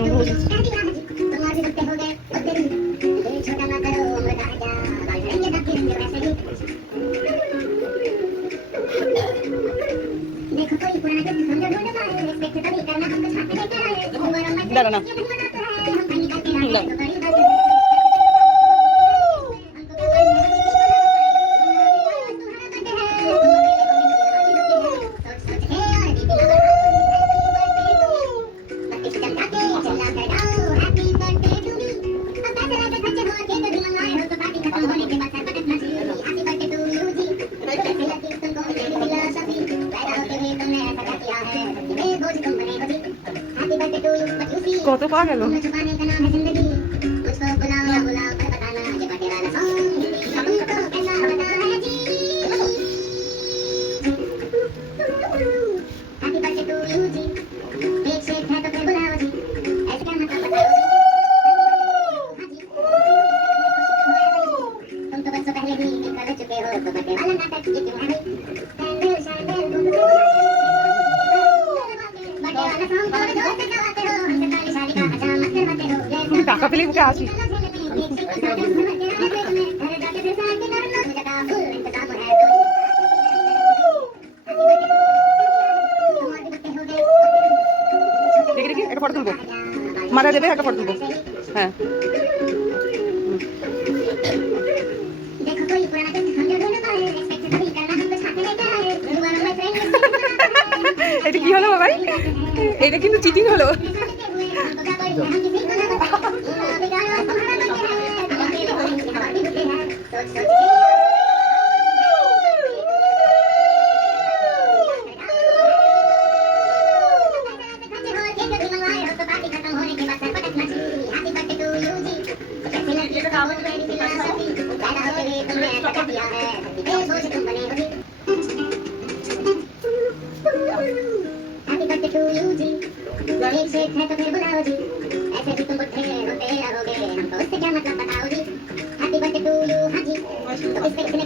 সুন্দর হয়েছে। দাঁড়া না, কত পা গেল। টাকা পেলে মুখে আসি। দেখি দেখি একটা ফটো তুলবো, মারা দেবে একটা ফটো তুলবো। হ্যাঁ এটা কি হলো ভাই, এটা কিন্তু চিটিং হলো।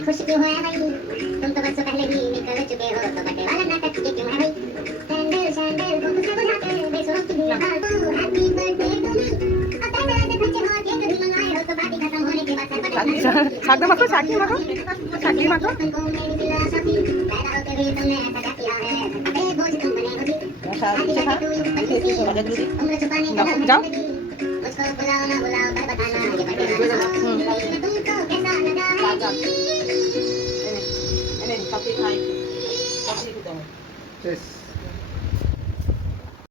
खुश क्यों है भाई, तुम तो बरसों पहले ही निकल चुके हो, तो बटे वाला नाटक ये क्यों है भाई। सैंडल सैंडल को कुछ बुझाते बेसुरों की धुन का तो हैप्पी बर्थडे टू मी। अब पैसे आते खर्चे हो केक भी मंगाए हो, तो पार्टी खत्म होने के बाद सर पटक सागदा माखो सागदी माखो सागदी माखो तुमको मेरी फिलॉसफी पैदा होते भी तुमने ऐसा क्या किया है, बड़े बोझ तुम बने हो जी। उम्र छुपाने का जाओ, मुझको बुलाओ ना बुलाओ पर बताना ये बर्थडे वाला तुमको कैसा लगा है जी। Yes.